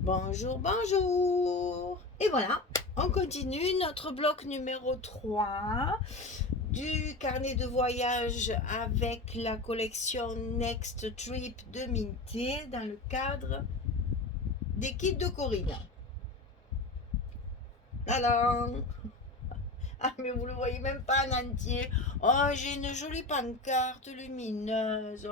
Bonjour, bonjour. Et voilà, on continue notre bloc numéro 3 du carnet de voyage avec la collection Next Trip de Minté dans le cadre des kits de Corinne. Tadam! Ah, mais vous le voyez même pas en entier. Oh, j'ai une jolie pancarte lumineuse.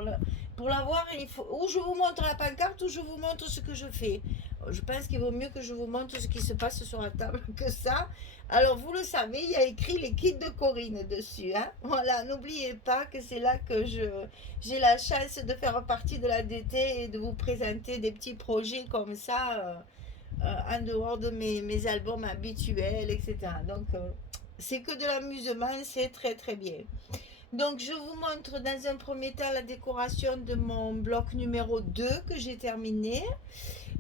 Pour la voir, il faut ou je vous montre la pancarte ou je vous montre ce que je fais. Je pense qu'il vaut mieux que je vous montre ce qui se passe sur la table que ça. Alors, vous le savez, il y a écrit les kits de Corinne dessus. Hein. Voilà, n'oubliez pas que c'est là que j'ai la chance de faire partie de la DT et de vous présenter des petits projets comme ça. En dehors de mes albums habituels, etc. Donc, c'est que de l'amusement, c'est très très bien. Donc, je vous montre dans un premier temps la décoration de mon bloc numéro 2 que j'ai terminé.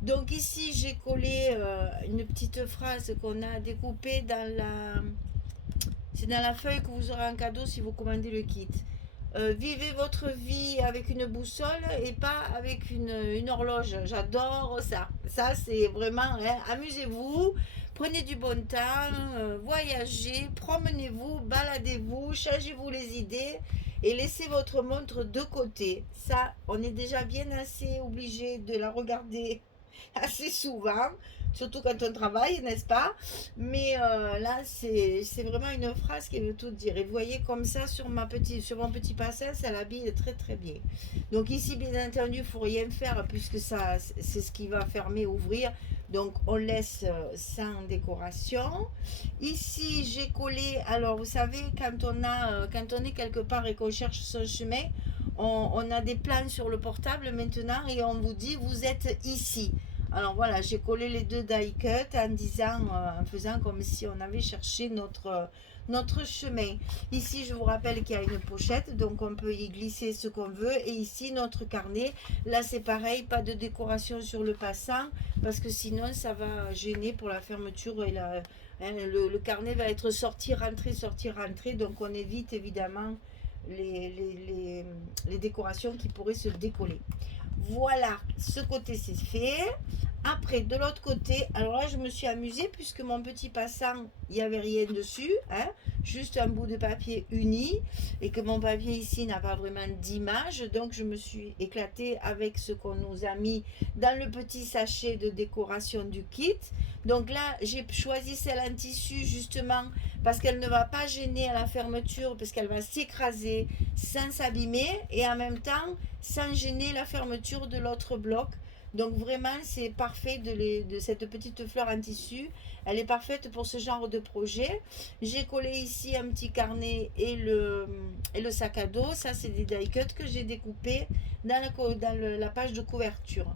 Donc, ici, j'ai collé une petite phrase qu'on a découpée dans la... C'est dans la feuille que vous aurez en cadeau si vous commandez le kit. Vivez votre vie avec une boussole et pas avec une horloge. J'adore ça. Ça, c'est vraiment, hein, amusez-vous, prenez du bon temps, voyagez, promenez-vous, baladez-vous, changez-vous les idées et laissez votre montre de côté. Ça, on est déjà bien assez obligé de la regarder assez souvent, surtout quand on travaille, n'est-ce pas? Mais là, c'est vraiment une phrase qui veut tout dire. Et vous voyez comme ça sur sur mon petit passage, ça l'habille très très bien. Donc ici, bien entendu, il ne faut rien faire puisque ça, c'est ce qui va fermer, ouvrir. Donc on laisse sans décoration. Ici, j'ai collé. Alors vous savez, quand on est quelque part et qu'on cherche son chemin, on a des plans sur le portable maintenant et on vous dit vous êtes ici. Alors voilà, j'ai collé les deux die cut en disant, en faisant comme si on avait cherché notre chemin. Ici, je vous rappelle qu'il y a une pochette, donc on peut y glisser ce qu'on veut. Et ici, notre carnet. Là, c'est pareil, pas de décoration sur le passant, parce que sinon, ça va gêner pour la fermeture et le carnet va être sorti, rentré, sorti, rentré. Donc on évite évidemment les décorations qui pourraient se décoller. Voilà, ce côté c'est fait. Après, de l'autre côté, alors là, je me suis amusée puisque mon petit passant, il n'y avait rien dessus, hein, juste un bout de papier uni, et que mon papier ici n'a pas vraiment d'image. Donc, je me suis éclatée avec ce qu'on nous a mis dans le petit sachet de décoration du kit. Donc là, j'ai choisi celle en tissu justement parce qu'elle ne va pas gêner à la fermeture, parce qu'elle va s'écraser sans s'abîmer, et en même temps, sans gêner la fermeture de l'autre bloc. Donc vraiment, c'est parfait de cette petite fleur en tissu. Elle est parfaite pour ce genre de projet. J'ai collé ici un petit carnet et le sac à dos. Ça, c'est des die cuts que j'ai découpés dans la page de couverture.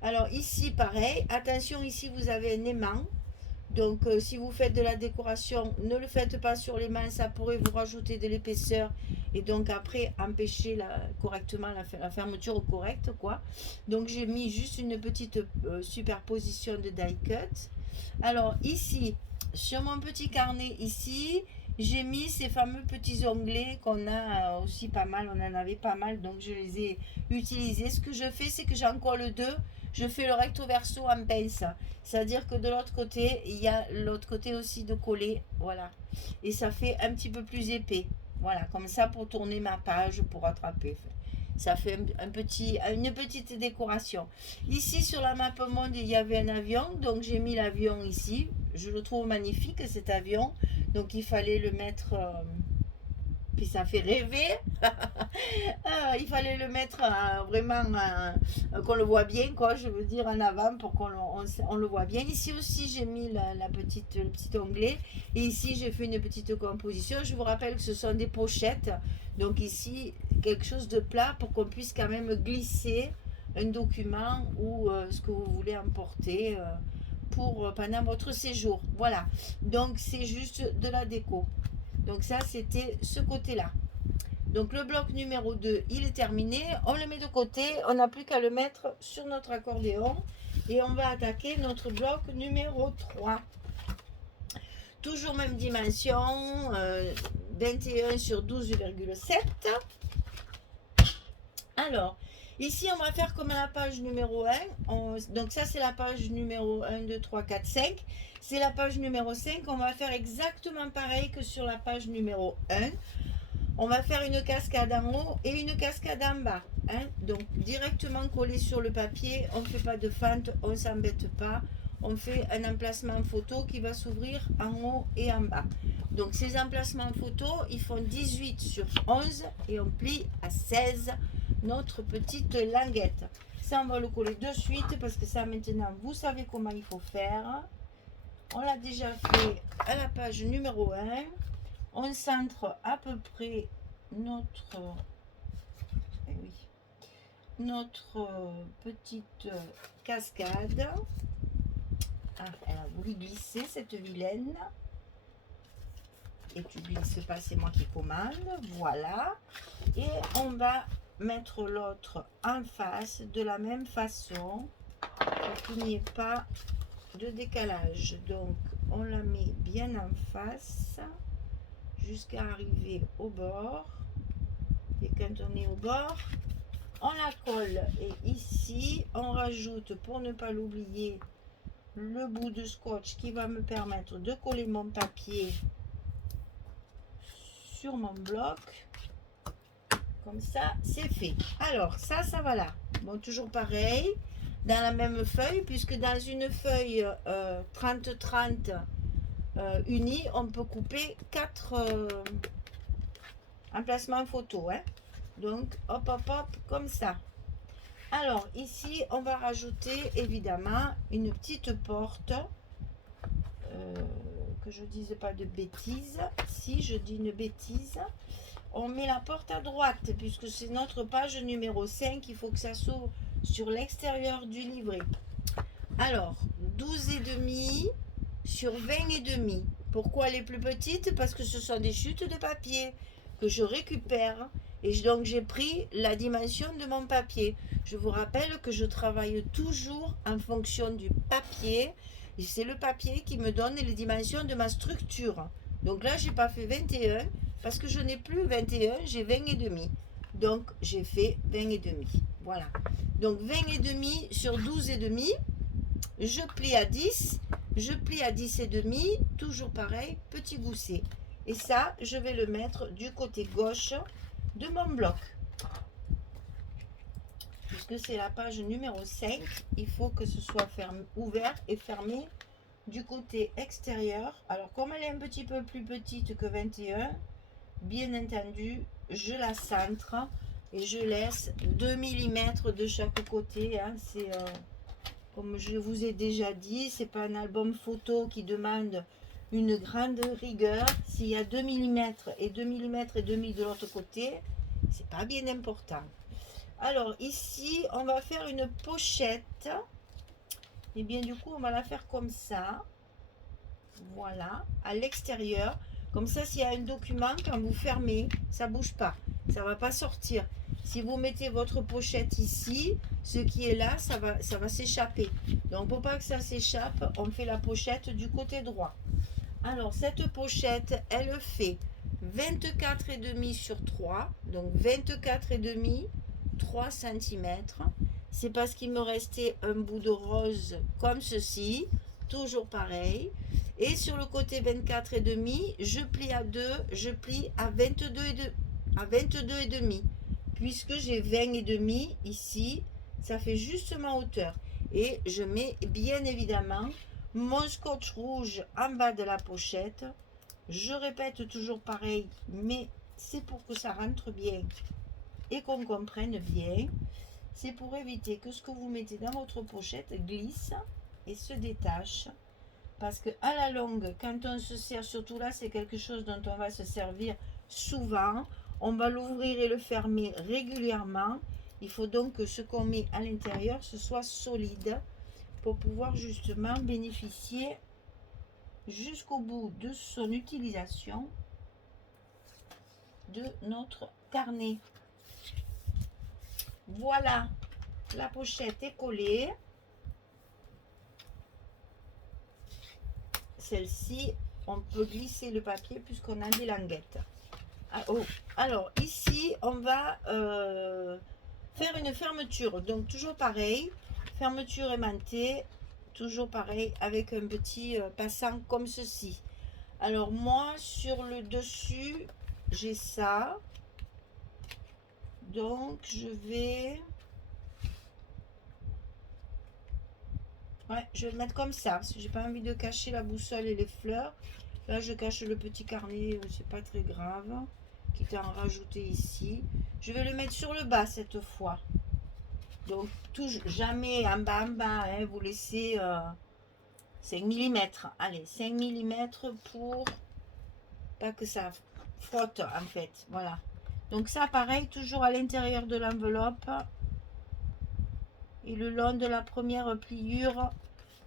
Alors ici, pareil. Attention, ici, vous avez un aimant. Donc, si vous faites de la décoration, ne le faites pas sur les mains, ça pourrait vous rajouter de l'épaisseur et donc après empêcher correctement la fermeture correcte, quoi. Donc, j'ai mis juste une petite superposition de die cut. Alors, ici, sur mon petit carnet, ici, j'ai mis ces fameux petits onglets qu'on a aussi pas mal, on en avait pas mal, donc je les ai utilisés. Ce que je fais, c'est que j'en colle deux. Je fais le recto verso en pince. C'est-à-dire que de l'autre côté, il y a l'autre côté aussi de coller. Voilà. Et ça fait un petit peu plus épais. Voilà, comme ça pour tourner ma page, pour rattraper. Ça fait une petite décoration. Ici, sur la map monde, il y avait un avion. Donc, j'ai mis l'avion ici. Je le trouve magnifique, cet avion. Donc, il fallait le mettre... puis ça fait rêver. Il fallait le mettre vraiment qu'on le voit bien, quoi. Je veux dire en avant pour on le voit bien. Ici aussi, j'ai mis le petit onglet. Et ici, j'ai fait une petite composition. Je vous rappelle que ce sont des pochettes. Donc ici, quelque chose de plat pour qu'on puisse quand même glisser un document ou ce que vous voulez emporter pendant votre séjour. Voilà. Donc c'est juste de la déco. Donc ça, c'était ce côté-là. Donc le bloc numéro 2, il est terminé. On le met de côté. On n'a plus qu'à le mettre sur notre accordéon. Et on va attaquer notre bloc numéro 3. Toujours même dimension. 21 sur 12,7. Alors, Ici, on va faire comme à la page numéro 1. Donc ça, c'est la page numéro 1, 2, 3, 4, 5. C'est la page numéro 5. On va faire exactement pareil que sur la page numéro 1. On va faire une cascade en haut et une cascade en bas. Hein. Donc directement collé sur le papier. On ne fait pas de fente, on ne s'embête pas. On fait un emplacement photo qui va s'ouvrir en haut et en bas. Donc ces emplacements photo, ils font 18 sur 11 et on plie à 16 notre petite languette. Ça, on va le coller de suite parce que ça, maintenant, vous savez comment il faut faire. On l'a déjà fait à la page numéro 1. On centre à peu près notre, notre petite cascade. Ah, elle a voulu glisser, cette vilaine. Et tu glisses pas, c'est moi qui commande. Voilà. Et on va mettre l'autre en face de la même façon pour qu'il n'y ait pas de décalage. Donc, on la met bien en face jusqu'à arriver au bord. Et quand on est au bord, on la colle. Et ici, on rajoute, pour ne pas l'oublier, le bout de scotch qui va me permettre de coller mon papier sur mon bloc. Comme ça, c'est fait. Alors, ça va là. Bon, toujours pareil, dans la même feuille, puisque dans une feuille 30-30 unie, on peut couper 4 emplacements photo. Hein. Donc, hop, hop, hop, comme ça. Alors, ici, on va rajouter, évidemment, une petite porte. Que je ne dise pas de bêtises. Si je dis une bêtise, on met la porte à droite, puisque c'est notre page numéro 5. Il faut que ça s'ouvre sur l'extérieur du livret. Alors, 12,5 sur 20,5. Pourquoi les plus petites? Parce que ce sont des chutes de papier que je récupère. Et donc, j'ai pris la dimension de mon papier. Je vous rappelle que je travaille toujours en fonction du papier. Et c'est le papier qui me donne les dimensions de ma structure. Donc là, je n'ai pas fait 21 parce que je n'ai plus 21, j'ai 20,5. Donc, j'ai fait 20,5. Voilà. Donc, 20,5 sur 12,5. Je plie à 10. Je plie à 10,5. Toujours pareil, petit gousset. Et ça, je vais le mettre du côté gauche de mon bloc. Puisque c'est la page numéro 5, il faut que ce soit ouvert et fermé du côté extérieur. Alors, comme elle est un petit peu plus petite que 21, bien entendu, je la centre et je laisse 2 mm de chaque côté. Hein. C'est comme je vous ai déjà dit, c'est pas un album photo qui demande une grande rigueur. S'il y a 2 mm et 2 mm et demi de l'autre côté, c'est pas bien important. Alors ici, on va faire une pochette. Et bien du coup, on va la faire comme ça. Voilà, à l'extérieur. Comme ça, s'il y a un document, quand vous fermez, ça ne bouge pas. Ça ne va pas sortir. Si vous mettez votre pochette ici, ce qui est là, ça va s'échapper. Donc, pour pas que ça s'échappe, on fait la pochette du côté droit. Alors, cette pochette, elle fait 24,5 sur 3. Donc, 24,5, 3 cm. C'est parce qu'il me restait un bout de rose comme ceci. Toujours pareil. Et sur le côté 24,5, je plie à 2, je plie à 22,5. Puisque j'ai 20,5 ici, ça fait juste ma hauteur. Et je mets bien évidemment mon scotch rouge en bas de la pochette. Je répète toujours pareil, mais c'est pour que ça rentre bien et qu'on comprenne bien. C'est pour éviter que ce que vous mettez dans votre pochette glisse et se détache. Parce que à la longue, quand on se sert, surtout là, c'est quelque chose dont on va se servir souvent. On va l'ouvrir et le fermer régulièrement. Il faut donc que ce qu'on met à l'intérieur, ce soit solide pour pouvoir justement bénéficier jusqu'au bout de son utilisation de notre carnet. Voilà, la pochette est collée. Celle-ci, on peut glisser le papier puisqu'on a des languettes. Ah, oh. Alors ici, on va faire une fermeture. Donc toujours pareil, fermeture aimantée, toujours pareil avec un petit passant comme ceci. Alors moi sur le dessus j'ai ça, donc je vais le mettre comme ça parce que j'ai pas envie de cacher la boussole et les fleurs. Là je cache le petit carnet, c'est pas très grave, quitte à en rajouter ici. Je vais le mettre sur le bas cette fois, donc jamais en bas hein, vous laissez 5 mm, allez 5 mm pour pas que ça frotte en fait, voilà. Donc ça pareil, toujours à l'intérieur de l'enveloppe et le long de la première pliure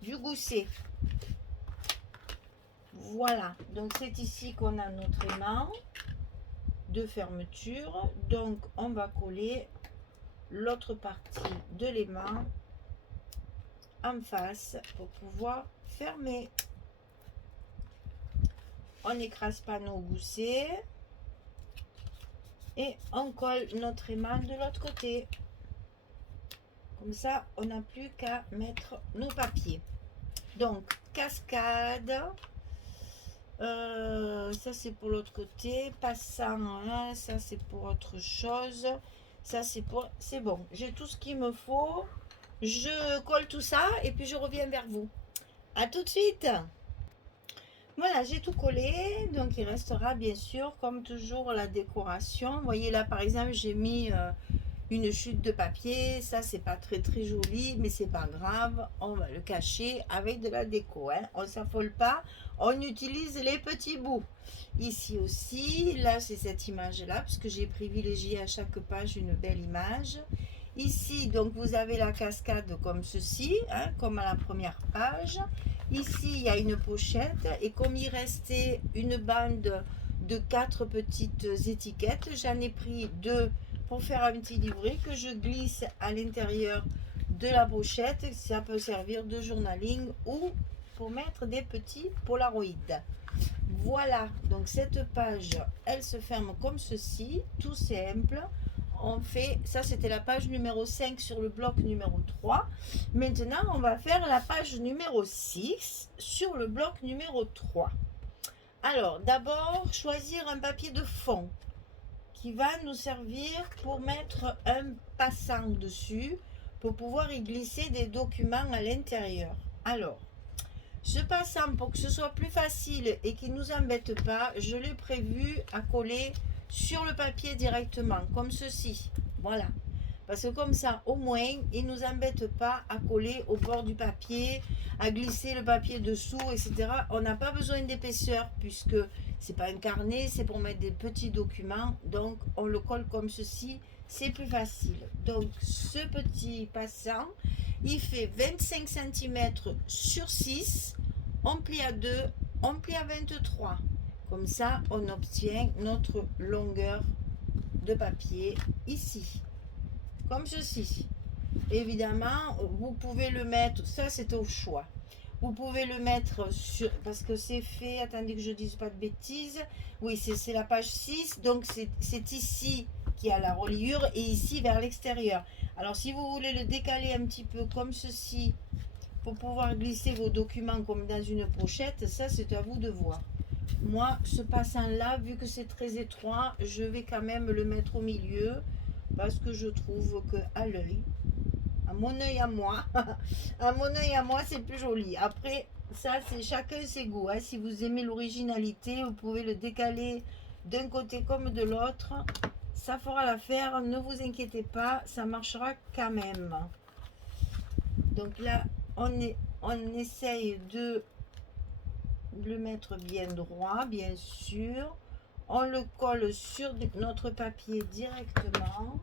du gousset. Voilà, donc c'est ici qu'on a notre aimant de fermeture, donc on va coller l'autre partie de l'aimant en face pour pouvoir fermer. On n'écrase pas nos goussets et on colle notre aimant de l'autre côté. Comme ça, on n'a plus qu'à mettre nos papiers. Donc, cascade. Ça, c'est pour l'autre côté. Passant, hein, ça, c'est pour autre chose. Ça, c'est pour... C'est bon. J'ai tout ce qu'il me faut. Je colle tout ça et puis je reviens vers vous. À tout de suite. Voilà, j'ai tout collé. Donc, il restera bien sûr, comme toujours, la décoration. Vous voyez là, par exemple, j'ai mis... une chute de papier, ça c'est pas très joli, mais c'est pas grave, on va le cacher avec de la déco, hein. On s'affole pas, on utilise les petits bouts. Ici aussi, là c'est cette image là, parce que j'ai privilégié à chaque page une belle image. Ici donc vous avez la cascade comme ceci, hein, comme à la première page. Ici il y a une pochette et comme il restait une bande de 4 petites étiquettes, j'en ai pris 2 pour faire un petit livret que je glisse à l'intérieur de la pochette. Ça peut servir de journaling ou pour mettre des petits polaroïdes. Voilà, donc cette page elle se ferme comme ceci, tout simple. On fait, ça c'était la page numéro 5 sur le bloc numéro 3. Maintenant on va faire la page numéro 6 sur le bloc numéro 3. Alors d'abord choisir un papier de fond qui va nous servir pour mettre un passant dessus pour pouvoir y glisser des documents à l'intérieur. Alors, ce passant, pour que ce soit plus facile et qu'il ne nous embête pas, je l'ai prévu à coller sur le papier directement, comme ceci. Voilà. Parce que comme ça, au moins, il ne nous embête pas à coller au bord du papier, à glisser le papier dessous, etc. On n'a pas besoin d'épaisseur puisque c'est pas un carnet, c'est pour mettre des petits documents. Donc, on le colle comme ceci, c'est plus facile. Donc, ce petit passant, il fait 25 cm sur 6. On plie à 2, on plie à 23. Comme ça, on obtient notre longueur de papier ici. Comme ceci. Évidemment, vous pouvez le mettre, ça c'est au choix. Vous pouvez le mettre sur, parce que c'est fait, attendez que je dise pas de bêtises. Oui, c'est la page 6, donc c'est ici qui a la reliure et ici vers l'extérieur. Alors si vous voulez le décaler un petit peu comme ceci, pour pouvoir glisser vos documents comme dans une pochette, ça c'est à vous de voir. Moi, ce passant là, vu que c'est très étroit, je vais quand même le mettre au milieu. Parce que je trouve que à l'œil, à mon œil à moi, à mon œil à moi, c'est plus joli. Après, ça, c'est chacun ses goûts, hein. Si vous aimez l'originalité, vous pouvez le décaler d'un côté comme de l'autre. Ça fera l'affaire, ne vous inquiétez pas, ça marchera quand même. Donc là, on essaye de le mettre bien droit, bien sûr. On le colle sur notre papier directement.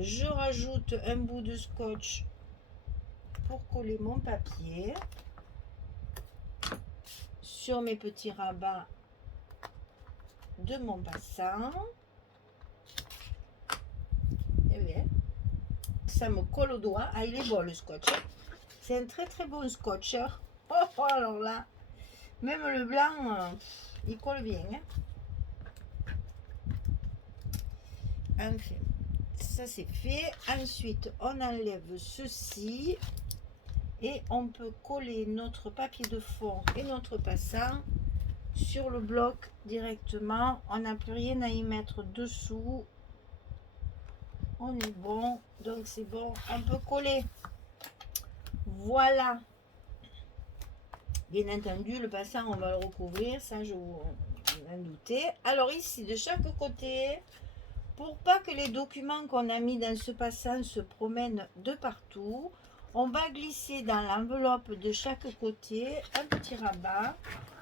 Je rajoute un bout de scotch pour coller mon papier sur mes petits rabats de mon bassin. Et bien, ça me colle au doigt. Ah, il est bon le scotch. C'est un très bon scotch. Oh, alors là, même le blanc, il colle bien. Enfin, ça c'est fait. Ensuite, on enlève ceci et on peut coller notre papier de fond et notre passant sur le bloc directement. On n'a plus rien à y mettre dessous. On est bon, donc c'est bon, on peut coller. Voilà. Bien entendu, le passant, on va le recouvrir, ça je vous en doutez. Alors ici, de chaque côté, pour pas que les documents qu'on a mis dans ce passant se promènent de partout, on va glisser dans l'enveloppe de chaque côté un petit rabat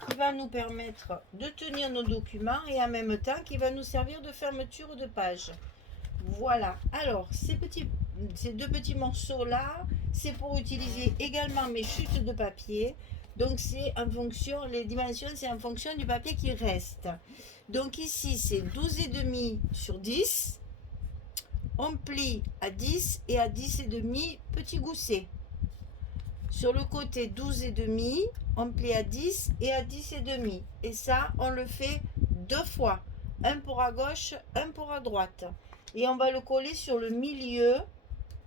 qui va nous permettre de tenir nos documents et en même temps qui va nous servir de fermeture de page. Voilà, alors ces deux petits morceaux là, c'est pour utiliser également mes chutes de papier. Donc c'est en fonction, les dimensions c'est en fonction du papier qui reste. Donc ici c'est 12,5 sur 10. On plie à 10 et à 10,5 petit gousset. Sur le côté 12,5, on plie à 10 et à 10,5. Et ça, on le fait 2 fois. Un pour à gauche, un pour à droite. Et on va le coller sur le milieu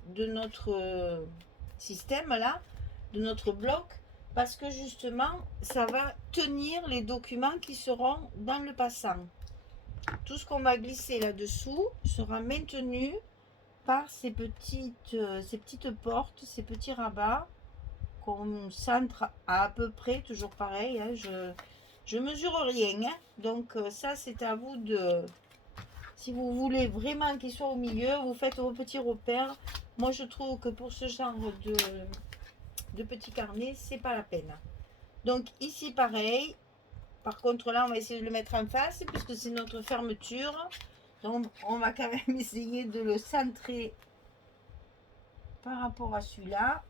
de notre système là, de notre bloc. Parce que justement, ça va tenir les documents qui seront dans le passant. Tout ce qu'on va glisser là-dessous sera maintenu par ces petites portes, ces petits rabats qu'on centre à peu près, toujours pareil. Hein, je mesure rien. Hein, donc ça, c'est à vous de... Si vous voulez vraiment qu'il soit au milieu, vous faites vos petits repères. Moi, je trouve que pour ce genre de petits carnets, c'est pas la peine. Donc ici, pareil. Par contre, là, on va essayer de le mettre en face puisque c'est notre fermeture. Donc, on va quand même essayer de le centrer par rapport à celui-là.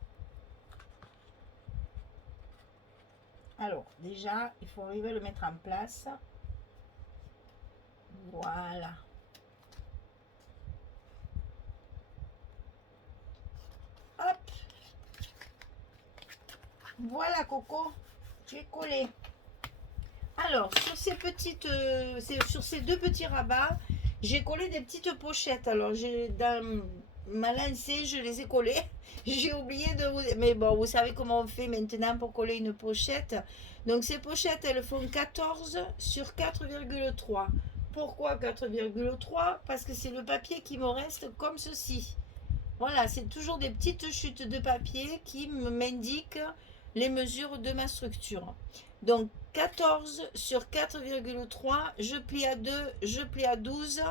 Alors, déjà, il faut arriver à le mettre en place. Voilà. Hop. Voilà, Coco. Tu es collé. Alors, sur ces deux petits rabats, j'ai collé des petites pochettes. Alors, dans ma lancée, je les ai collées. J'ai oublié de vous... Mais bon, vous savez comment on fait maintenant pour coller une pochette. Donc, ces pochettes, elles font 14 sur 4,3. Pourquoi 4,3? Parce que c'est le papier qui me reste comme ceci. Voilà, c'est toujours des petites chutes de papier qui m'indiquent les mesures de ma structure. Donc 14 sur 4,3, je plie à 2, je plie à 12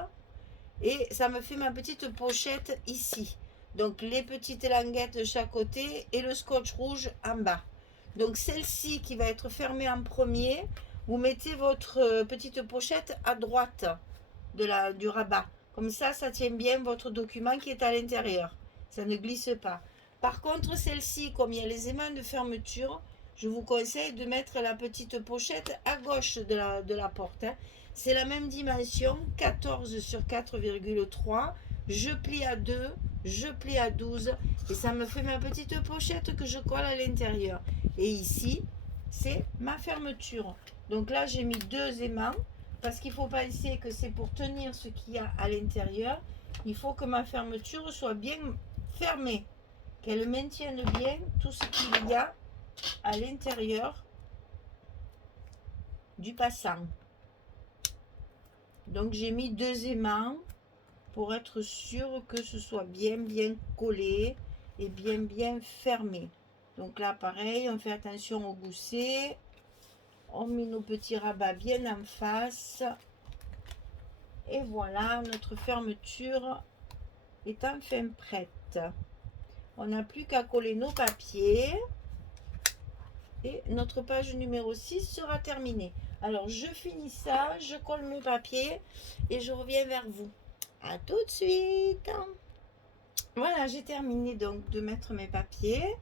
et ça me fait ma petite pochette ici. Donc les petites languettes de chaque côté et le scotch rouge en bas. Donc celle-ci qui va être fermée en premier, vous mettez votre petite pochette à droite du rabat. Comme ça tient bien votre document qui est à l'intérieur. Ça ne glisse pas. Par contre, celle-ci, comme il y a les aimants de fermeture, je vous conseille de mettre la petite pochette à gauche de la porte. Hein. C'est la même dimension, 14 sur 4,3. Je plie à 2, je plie à 12 et ça me fait ma petite pochette que je colle à l'intérieur. Et ici, c'est ma fermeture. Donc là, j'ai mis 2 aimants parce qu'il faut penser que c'est pour tenir ce qu'il y a à l'intérieur. Il faut que ma fermeture soit bien fermée, qu'elle maintienne bien tout ce qu'il y a à l'intérieur du passant. Donc j'ai mis 2 aimants pour être sûr que ce soit bien collé et bien fermé. Donc là pareil, on fait attention au gousset, on met nos petits rabats bien en face et voilà, notre fermeture est enfin prête. On n'a plus qu'à coller nos papiers et notre page numéro 6 sera terminée. Alors je finis ça, je colle mes papiers et je reviens vers vous. À tout de suite. Voilà, j'ai terminé donc de mettre mes papiers.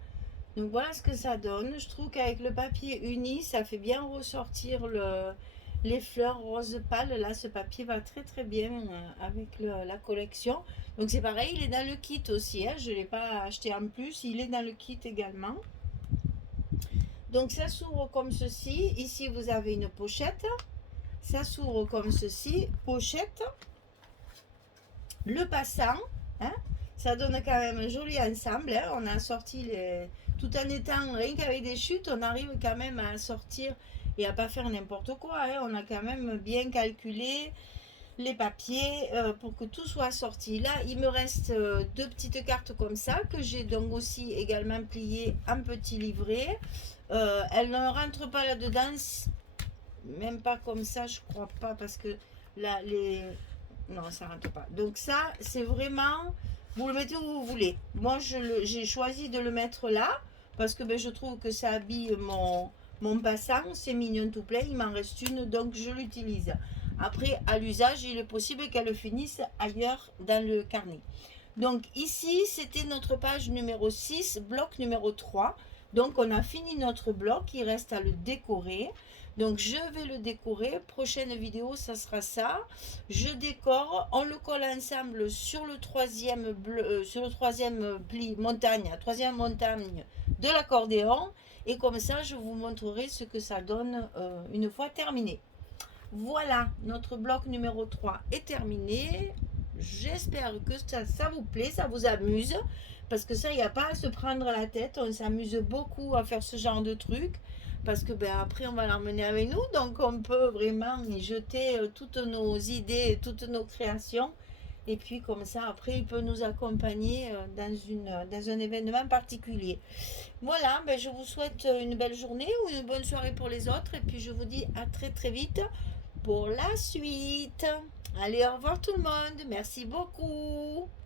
Donc voilà ce que ça donne. Je trouve qu'avec le papier uni, ça fait bien ressortir les fleurs rose pâle. Là, ce papier va très bien avec la collection. Donc c'est pareil, il est dans le kit aussi. Hein. Je ne l'ai pas acheté en plus, il est dans le kit également. Donc ça s'ouvre comme ceci. Ici, vous avez une pochette. Ça s'ouvre comme ceci. Pochette. Le passant. hein. Ça donne quand même un joli ensemble, hein. On a sorti tout en étant rien qu'avec des chutes, on arrive quand même à sortir et à pas faire n'importe quoi, hein. On a quand même bien calculé les papiers pour que tout soit sorti. Là, il me reste deux petites cartes comme ça que j'ai donc aussi également pliées en petits livrets. Elles ne rentrent pas là-dedans, même pas comme ça, je crois pas, parce que là, non, ça rentre pas. Donc ça, c'est vraiment, vous le mettez où vous voulez. Moi, j'ai choisi de le mettre là, parce que ben, je trouve que ça habille mon passant. C'est mignon tout plein, il m'en reste une, donc je l'utilise. Après, à l'usage, il est possible qu'elle finisse ailleurs dans le carnet. Donc ici, c'était notre page numéro 6, bloc numéro 3. Donc on a fini notre bloc, il reste à le décorer. Donc je vais le décorer. Prochaine vidéo, ça sera ça. Je décore, on le colle ensemble sur le troisième pli montagne, la troisième montagne de l'accordéon. Et comme ça, je vous montrerai ce que ça donne une fois terminé. Voilà, notre bloc numéro 3 est terminé. J'espère que ça vous plaît, ça vous amuse. Parce que ça, il n'y a pas à se prendre la tête. On s'amuse beaucoup à faire ce genre de trucs. Parce que ben, après, on va l'emmener avec nous. Donc, on peut vraiment y jeter toutes nos idées, toutes nos créations. Et puis, comme ça, après, il peut nous accompagner dans un événement particulier. Voilà, ben, je vous souhaite une belle journée ou une bonne soirée pour les autres. Et puis, je vous dis à très très vite pour la suite. Allez, au revoir tout le monde. Merci beaucoup.